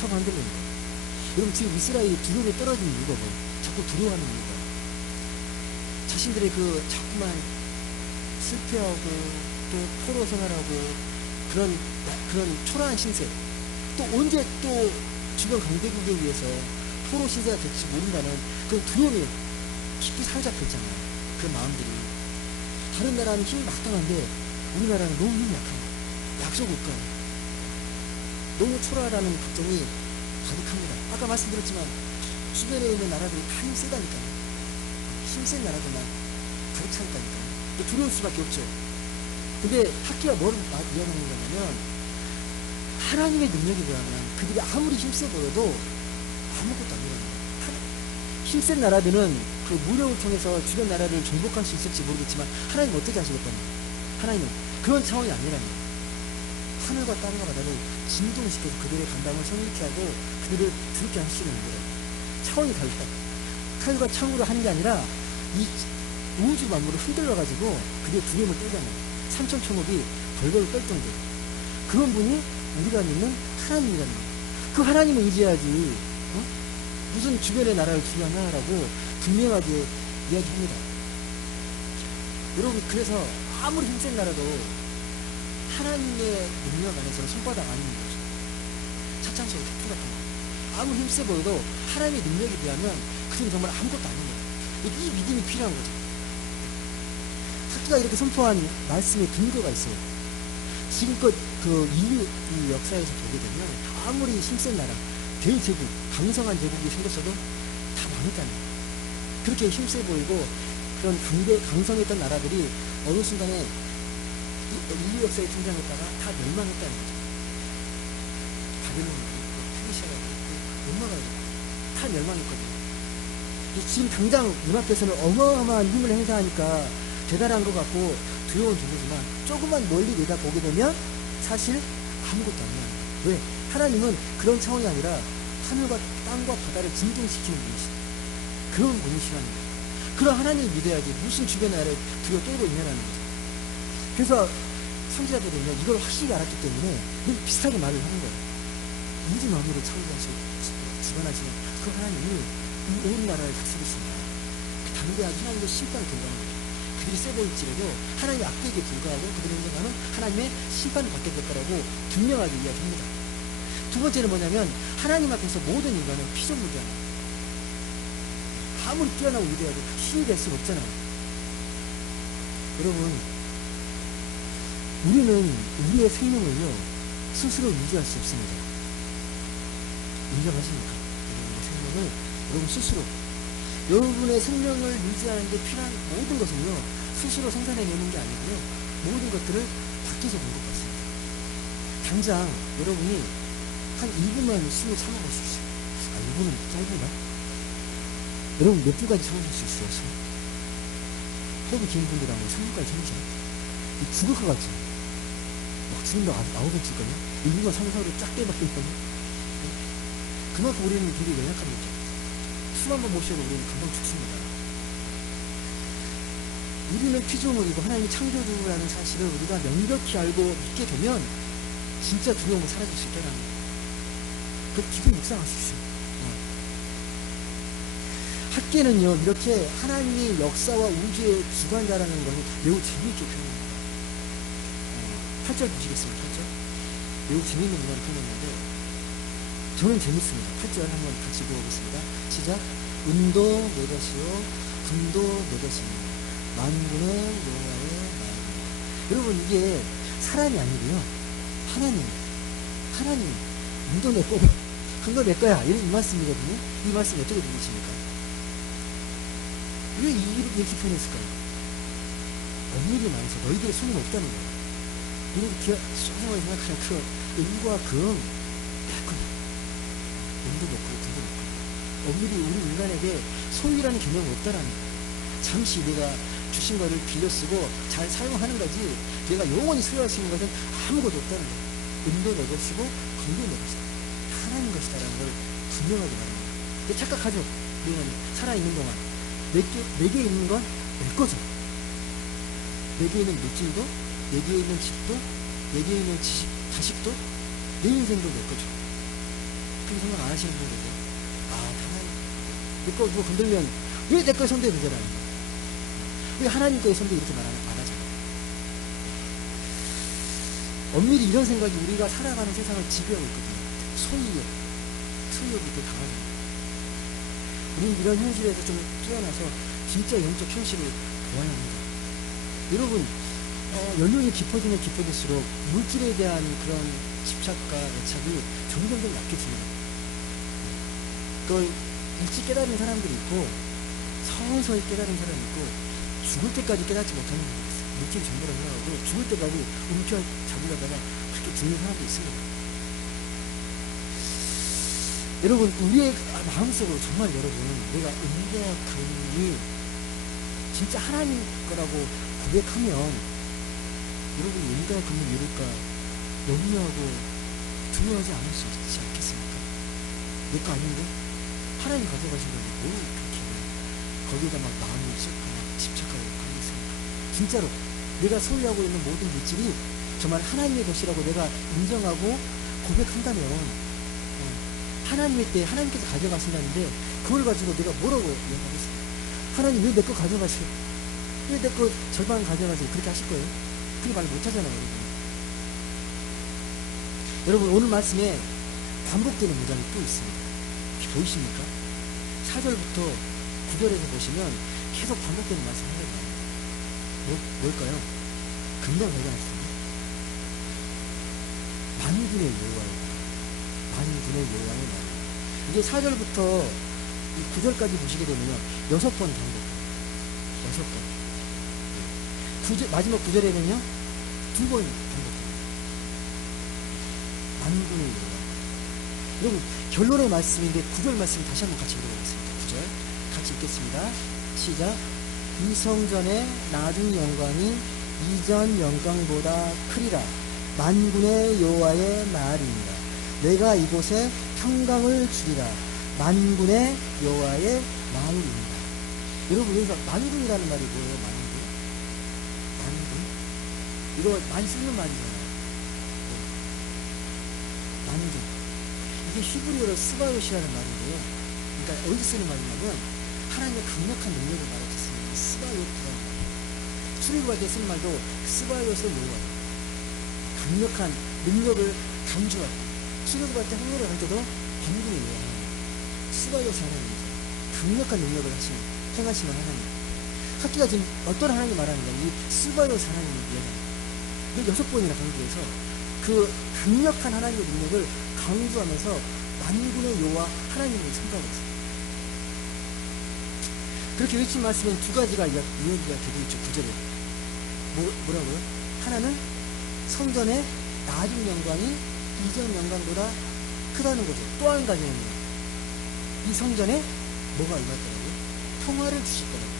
터가 흔들리는 거. 여러분 지금 이스라엘이 두려움에 떨어지는 이유가 뭐예요? 자꾸 두려워하는 이유가. 자신들의 그 자꾸만 실패하고 또 포로 생활하고 그런 초라한 신세. 또 언제 또 주변 강대국에 의해서 포로 신세가 될지 모른다는 그런 두려움이 깊이 사로잡혀 있잖아요. 그 마음들이. 다른 나라는 힘이 막강한데 우리나라는 너무 힘이 약한 거예요. 약속 국가예요. 너무 초라하다는 걱정이 가득합니다. 아까 말씀드렸지만 주변에 있는 나라들이 다 힘 세다니까요. 힘센 나라들만 가득 차니까요. 두려울 수밖에 없죠. 근데 학기가 뭘 이야기하는 거냐면 하나님의 능력에 비하면 그들이 아무리 힘세 보여도 아무것도 안 일어나요. 힘센 나라들은 그 무력을 통해서 주변 나라를 정복할 수 있을지 모르겠지만 하나님 어떻게 하시겠다는 거예요? 하나님은 그런 차원이 아니라는 하늘과 땅과 바다를 진동시켜서 그들의 감당을 성립케 하고 그들을 그렇게 하시는 거예요. 차원이 달라요. 칼과 창으로 하는 게 아니라 이 우주 만물을 흔들어가지고 그들의 두려움을 깨잖아요. 삼천천국이 벌벌 떨 정도로. 그런 분이 우리가 믿는 하나님이라는 거예요. 그 하나님을 의지해야지 무슨 주변의 나라를 주관하라고 분명하게 이야기합니다. 여러분 그래서 아무리 힘센 나라도 하나님의 능력 안에서는 손바닥 아닌 거죠. 차창소리 격투 같은 거. 아무리 힘세 보여도 하나님의 능력에 비하면 그들은 정말 아무것도 아닌 거예요. 이 믿음이 필요한 거죠. 학기가 이렇게 선포한 말씀의 근거가 있어요. 지금껏 그 인류 이 역사에서 보게 되면 아무리 힘센 나라, 대제국, 강성한 제국이 생겼어도 다 망했잖아요. 그렇게 힘세 보이고 그런 강성했던 나라들이 어느 순간에 인류 역사에 등장했다가 다 멸망했다는 거죠. 바벨론이 있고, 페르시아가 있고, 로마가 있고, 다 멸망했거든요. 지금 당장 눈앞에서는 어마어마한 힘을 행사하니까 대단한 것 같고 두려운 정도지만 조금만 멀리 내다보게 되면 사실 아무것도 아니에요. 왜? 하나님은 그런 차원이 아니라 하늘과 땅과 바다를 진동시키는 분이시다. 그런 분이시라는 거예요. 그런 하나님을 믿어야지 무슨 주변 나라에 두려워 떨고 있냐라는 거죠. 그래서 선지자들은요 이걸 확실히 알았기 때문에 늘 비슷하게 말을 하는 거예요. 우주 만물을 창조하시고 주관하시는 그 하나님이 이 온 나라를 다스리신다. 그 담대하게 하나님의 심판을 경고하는 거예요. 그들이 세 보일지라도 하나님의 악대에게 불과하고 그들의 행동하는 하나님의 심판을 받게 될 거라고 분명하게 이야기합니다. 두 번째는 뭐냐면 하나님 앞에서 모든 인간은 피조물이잖아요. 아무리 뛰어나고 위대하고 신이 될 수는 없잖아요. 여러분 우리는 우리의 생명을요 스스로 유지할 수 없습니다. 인정하십니까? 여러분의 생명을 여러분 스스로 여러분의 생명을 유지하는 데 필요한 모든 것은요 스스로 생산해내는 게 아니고요 모든 것들을 밖에서 본 것 같습니다. 당장 여러분이 한 1분만 숨을 참아보십시오. 1분은 짧은가? 여러분 몇 분까지 참으실 수 있어요? 숨? 호흡이 긴 분들하고 3분까지 참으셔요. 죽을 것 같죠? 막 죽는다고 나오겠지 거든요. 1분간 3, 4로 쫙 빼버리거든요. 그만큼 우리는 굉장히 연약합니다. 숨 한 번 못 쉬어도 우리는 금방 죽습니다. 우리는 피조물이고 하나님이 창조주라는 사실을 우리가 명백히 알고 믿게 되면 진짜 두려움은 사라질 수 있다는 거예요. 그 깊이 묵상하십시오. 학계는요 이렇게 하나님이 역사와 우주의 주관자라는 것을 매우 재미있게 표현합니다. 8절 보시겠습니다. 8절 매우 재미있는 문화를 표현했는데 저는 재밌습니다. 8절 한번 같이 보겠습니다. 시작. 은도 내 것이요 금도 내 것입니다. 만군의 여호와의 나라입니다. 여러분 이게 사람이 아니고요 하나님 은도 내 거고 금도 내 거야 이 말씀이거든요. 이 말씀 어떻게 들리십니까? 왜 이렇게 표현했을까요? 엄밀히 말해서 너희들의 손은 없다는 거예요. 이렇게 소중하게 생각하는 그 은과 금 은도 먹고 금도 먹고 엄밀히 우리 인간에게 소유라는 개념은 없다라는 거예요. 잠시 내가 주신 거를 빌려 쓰고 잘 사용하는 거지 내가 영원히 소유할 수 있는 것은 아무것도 없다는 거예요. 은도 내 것이고 금도 내 것이다. 하나님 것이다라는 걸 분명하게 말합니다. 착각하죠? 살아있는 동안 내게 있는 건 내 거죠. 내게 있는 물질도, 내게 있는 집도, 내게 있는 자식도, 내 인생도 내 거죠. 그렇게 생각 안 하시는 분들도 내 거 누가 건들면 왜 내 거에 손대야 되잖아요. 왜 하나님 거에 손대 이렇게 안 하잖아요. 엄밀히 이런 생각이 우리가 살아가는 세상을 지배하고 있거든요. 소유욕이 더 강하잖아요. 우리는 이런 현실에서 좀 깨어나서 진짜 영적 현실을 보아야 합니다. 여러분, 연륜이 깊어지면 깊어질수록 물질에 대한 그런 집착과 애착이 점점 약해집니다. 그걸 일찍 깨달은 사람들이 있고 서서히 깨달은 사람이 있고 죽을 때까지 깨닫지 못하는 사람이 있어요. 물질이 전부라 생각하고 죽을 때까지 잡으려다가 그렇게 죽는 사람도 있습니다. 여러분, 우리의 마음속으로 정말 여러분, 내가 은혜와 금이 진짜 하나님 거라고 고백하면 여러분 은혜와 금을 이룰까 염려하고 두려워하지 않을 수 있지 않겠습니까? 내 거 아닌데? 하나님 가져가신 건데 뭘 그렇게 거기다 막 마음이 집착하고 하겠습니까? 진짜로 내가 소유하고 있는 모든 물질이 정말 하나님의 것이라고 내가 인정하고 고백한다면 하나님의 때 하나님께서 가져가신다는데 그걸 가지고 내가 뭐라고 얘기하겠어요? 하나님 왜 내 거 가져가세요? 왜 내 거 절반 가져가세요? 그렇게 하실 거예요? 그렇게 말 못하잖아요. 여러분, 오늘 말씀에 반복되는 문장이 또 있습니다. 보이십니까? 4절부터 9절에서 보시면 계속 반복되는 말씀이 하나가 나와요. 뭘까요? 금방 발견했습니다. 만군의 여호와의 만군의 여호와의 말. 이게 4절부터 9절까지 보시게 되면요, 6번 반복. 6번. 마지막 9절에는요, 2번 반복합니다. 만군의 여호와. 여러분, 결론의 말씀인데 9절 말씀 다시 한번 같이 읽어보겠습니다. 9절 같이 읽겠습니다. 시작. 이 성전의 나중 영광이 이전 영광보다 크리라. 만군의 여호와의 말입니다. 내가 이곳에 평강을 주리라. 만군의 여호와의 말입니다. 여러분, 여기서 만군이라는 말이 뭐예요? 만군? 이거 많이 쓰는 말이잖아요. 만군. 이게 히브리어로 스바요시라는 말인데요. 그러니까 어디 쓰는 말이냐면 하나님의 강력한 능력을 말할 때 쓰는 스바요시라는 말. 출애굽할 때 쓰는 말도 스바요시의 여호와. 강력한 능력을 강조하고 출애굽할 때 항해를 할 때도 반군의 여호와. 스바요시 하나님이죠. 강력한 능력을 행하시는 하나님. 학기가 지금 어떤 하나님 말하는가? 이 스바요시 하나님을 이야기합니다. 6번이나 강조해서 그 강력한 하나님의 능력을 강조하면서 만군의 여호와 하나님을 선포하고 있습니다. 그렇게 외친 말씀엔 두 가지가 이야기가 되고 있죠. 9절에 뭐라고요? 하나는 성전의 나중 영광이 이전 영광보다 크다는 거죠. 또 한 가지는 이 성전에 뭐가 임하더라고요? 평화를 주실 거라고.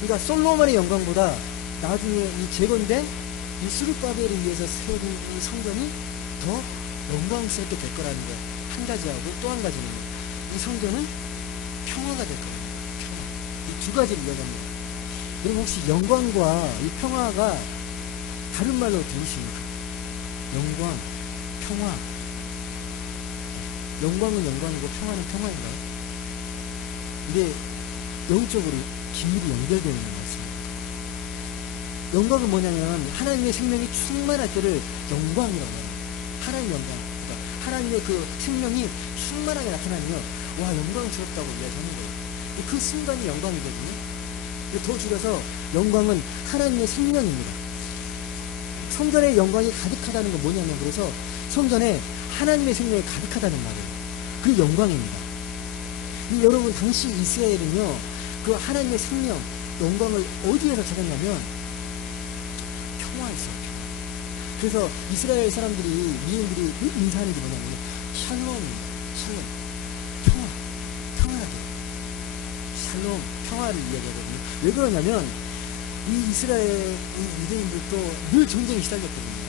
그러니까 솔로몬의 영광보다 나중에 이 재건된 이 스룹바벨에 의해서 세워진 이 성전이 더 영광스럽게 될 거라는 거 한 가지하고, 또 한 가지는 이 성전은 평화가 될 거라는 거예요. 평화. 이 두 가지를 이야기합니다. 여러분, 혹시 영광과 이 평화가 다른 말로 들리십니까? 영광, 평화. 영광은 영광이고 평화는 평화인가요? 이게 영적으로 긴밀히 연결되어 있는 말씀입니다. 영광은 뭐냐면 하나님의 생명이 충만할 때를 영광이라고 해요. 하나님의 영광. 그러니까 하나님의 그 생명이 충만하게 나타나면 와, 영광스럽다고 이야기하는 거예요. 그 순간이 영광이거든요. 더 줄여서 영광은 하나님의 생명입니다. 성전의 영광이 가득하다는 건 뭐냐면, 그래서 성전에 하나님의 생명이 가득하다는 말이에요. 그게 영광입니다. 여러분, 당시 이스라엘은요, 그 하나님의 생명, 영광을 어디에서 찾았냐면 평화에서. 그래서 이스라엘 사람들이, 미인들이 인사하는 게 뭐냐면 샬롬입니다. 샬롬. 평화. 평안하게. 샬롬. 평화를 이야기하거든요. 왜 그러냐면 이 이스라엘 유대인들도 늘 전쟁이 시달렸거든요.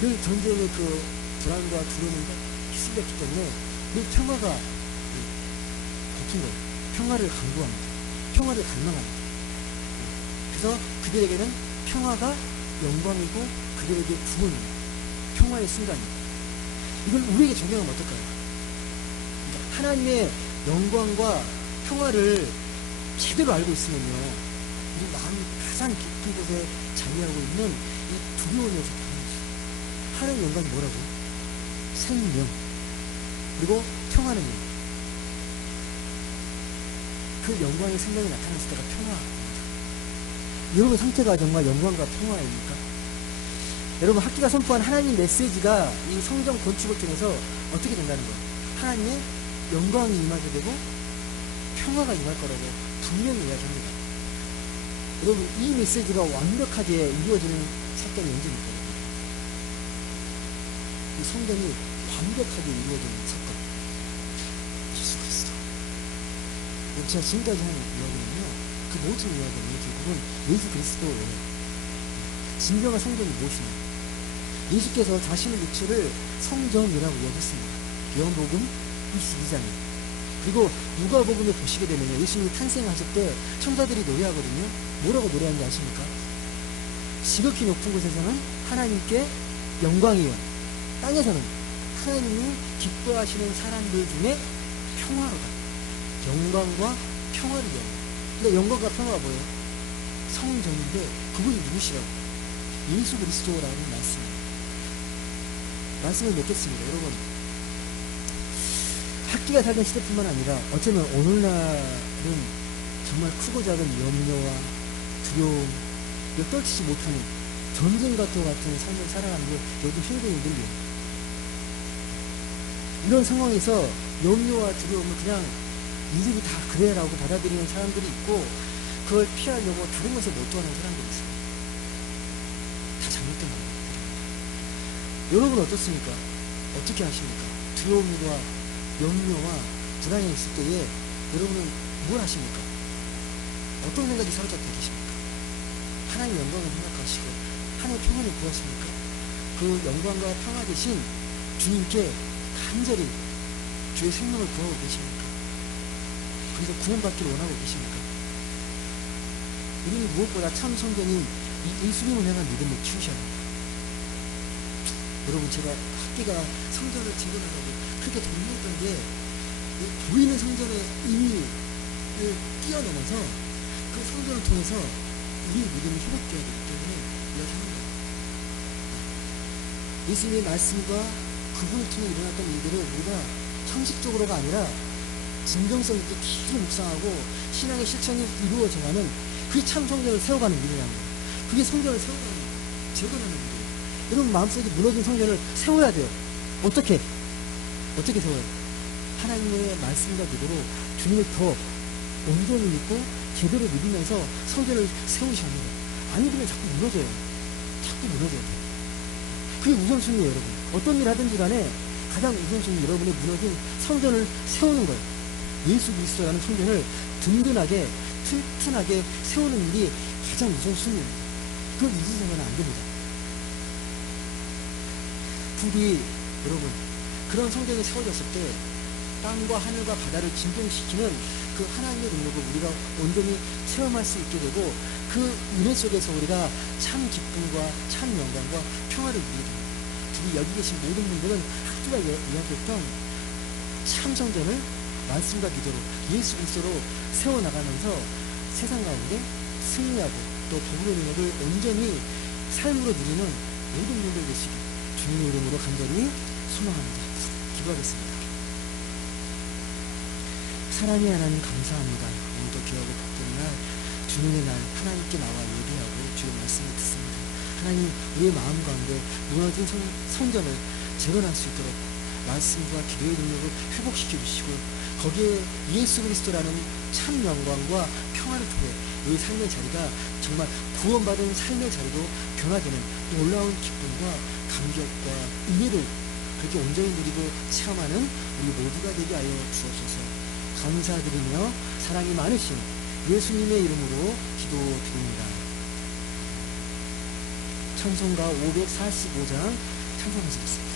늘 전쟁의 그 불안과 두려움을 휩쓸렸기 때문에 늘 평화가 깊은 거예요. 평화를 강구합니다. 평화를 갈망합니다. 그래서 그들에게는 평화가 영광이고 그들에게 구원입니다. 평화의 순간입니다. 이걸 우리에게 적용하면 어떨까요? 그러니까 하나님의 영광과 평화를 제대로 알고 있으면요, 우리 마음 가장 깊은 곳에 자리하고 있는 이 두려움에서 변하죠. 하나님의 영광이 뭐라고? 생명, 그리고 평화는 그 영광의 생명이 나타났을 때가 평화입니다. 여러분 상태가 정말 영광과 평화입니까? 여러분 학기가 선포한 하나님 메시지가 이 성전 건축을 통해서 어떻게 된다는 거예요? 하나님의 영광이 임하게 되고 평화가 임할 거라고 분명히 이야기합니다. 여러분 이 메시지가 완벽하게 이루어지는 사건이 언제입니까? 이 성전이 완벽하게 이루어지는 사건, 예수 그리스도. 제가 지금까지 한 이야기는요, 그 모든 이야기는 결국은 예수 그리스도예요. 진정한 성전이 무엇이냐? 예수께서 자신의 육체를 성전이라고 이야기했습니다. 요한복음 22장에. 그리고 누가복음에 보시게 되면요, 예수님이 탄생하실 때 천사들이 노래하거든요. 뭐라고 노래하는지 아십니까? 지극히 높은 곳에서는 하나님께 영광이요, 땅에서는 하나님이 기뻐하시는 사람들 중에 평화로다. 영광과 평화를 이야기합니다. 근데 영광과 평화가 뭐예요? 성전인데 그분이 누구시라고? 예수 그리스도라는 말씀을 맺겠습니다. 여러분 학기가 살던 시대뿐만 아니라 어쩌면 오늘날은 정말 크고 작은 염려와 두려움, 떨치지 못하는 전쟁과 같은 삶을 살아가는 게 요즘 힘들어요. 이런 상황에서 염려와 두려움을 그냥 이들이 다 그래라고 받아들이는 사람들이 있고, 그걸 피하려고 다른 것을 몰두하는 사람들이 있어요. 다 잘못된 겁니다. 여러분 어떻습니까? 어떻게 하십니까? 두려움과 염려와 불안이 있을 때에 여러분은 뭘 하십니까? 어떤 생각이 사로잡혀 계십니까? 하나님의 영광을 생각하시고 하나님의 평안을 구하십니까? 그 영광과 평화 대신 주님께 간절히 주의 생명을 구하고 계십니까? 그래서 구원받기를 원하고 계십니까? 우리는 무엇보다 참 성전인 예수님을 향한 믿음을 키우셔야 합니다. 여러분 제가 학기가 성전을 재건하라고 그렇게 독려했던 게 보이는 성전의 의미를 뛰어넘어서 그 성전을 통해서 우리의 믿음이 회복되어야 되기 때문에 이야기합니다. 예수님의 말씀과 그분을 통해 일어났던 일들을 우리가 형식적으로가 아니라 진정성 있게 깊이 묵상하고 신앙의 실천이 이루어져가는 그게 참 성전을 세워가는 일이라는 거예요. 그게 성전을 세워가는 거예요. 재건하는 일이에요. 여러분 마음속에 무너진 성전을 세워야 돼요. 어떻게 세워요? 하나님의 말씀과 그대로 주님을 더 온전히 믿고 제대로 믿으면서 성전을 세우셔야 합니다. 아니 그러면 자꾸 무너져요. 그게 우선순위예요. 여러분 어떤 일 하든지 간에 가장 우선순위 여러분의 무너진 성전을 세우는 거예요. 예수 그리스도라는 성전을 든든하게 튼튼하게 세우는 일이 가장 우선순위입니다. 그걸 잊으셔서는 안 됩니다. 부디 여러분 그런 성전이 세워졌을 때 땅과 하늘과 바다를 진동시키는 그 하나님의 능력을 우리가 온전히 체험할 수 있게 되고 그 은혜 속에서 우리가 참 기쁨과 참 영광과 평화를 누리게 됩니다. 우리 여기 계신 모든 분들은 학교가 이야기했던 참 성전을 말씀과 기도로 예수 그리스도로 세워나가면서 세상 가운데 승리하고 또 복음의 능력을 온전히 삶으로 누리는 모든 분들 되시길 주님의 이름으로 간절히 소망합니다. 기도하겠습니다. 사랑의 하나님 감사합니다. 오늘도 귀하고 복된 날 주님의 날 하나님께 나와 예배하고 주의 말씀을 듣습니다. 하나님 우리의 마음 가운데 무너진 성전을 재건할 수 있도록 말씀과 기도의 능력을 회복시켜 주시고 거기에 예수 그리스도라는 참 영광과 평화를 통해 우리 삶의 자리가 정말 구원받은 삶의 자리로 변화되는 놀라운 기쁨과 감격과 은혜를 그렇게 온전히 누리고 체험하는 우리 모두가 되게 하여 주옵소서. 감사드리며 사랑이 많으신 예수님의 이름으로 기도드립니다. 찬송가 545장 찬송하시겠습니다.